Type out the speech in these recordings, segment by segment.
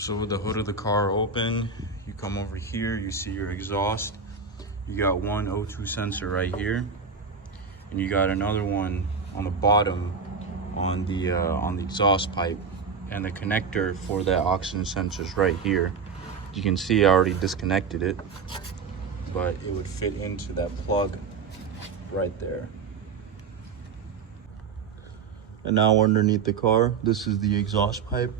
So with the hood of the car open, you come over here, you see your exhaust. You got one O2 sensor right here, and you got another one on the bottom on the exhaust pipe, and the connector for that oxygen sensor is right here. You can see I already disconnected it, but it would fit into that plug right there. And now underneath the car, this is the exhaust pipe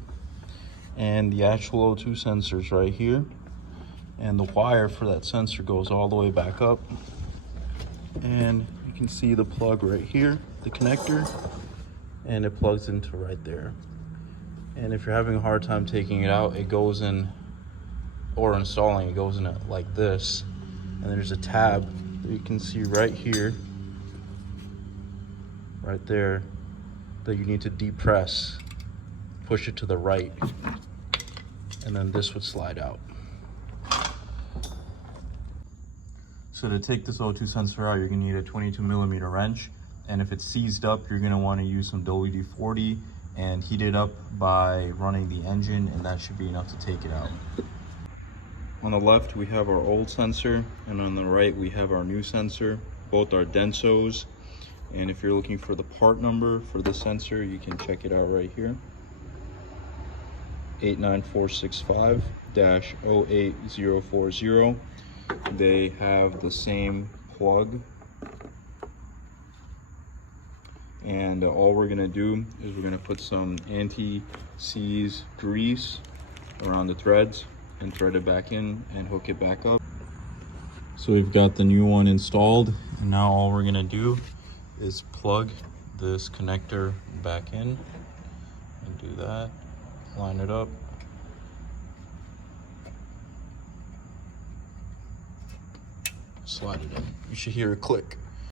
and the actual O2 sensors right here. And the wire for that sensor goes all the way back up. And you can see the plug right here, the connector, and it plugs into right there. And if you're having a hard time taking it out, it goes in, or installing, it goes in it like this. And there's a tab that you can see right here, right there, that you need to depress, push it to the right, and then this would slide out. So to take this O2 sensor out, you're gonna need a 22mm wrench, and if it's seized up, you're gonna wanna use some WD-40 and heat it up by running the engine, and that should be enough to take it out. On the left, we have our old sensor, and on the right, we have our new sensor. Both are Densos. And if you're looking for the part number for the sensor, you can check it out right here. 89465-08040. They have the same plug. And all we're gonna do is we're gonna put some anti-seize grease around the threads and thread it back in and hook it back up. So we've got the new one installed, and now all we're gonna do is plug this connector back in and do that, line it up, slide it in. You should hear a click.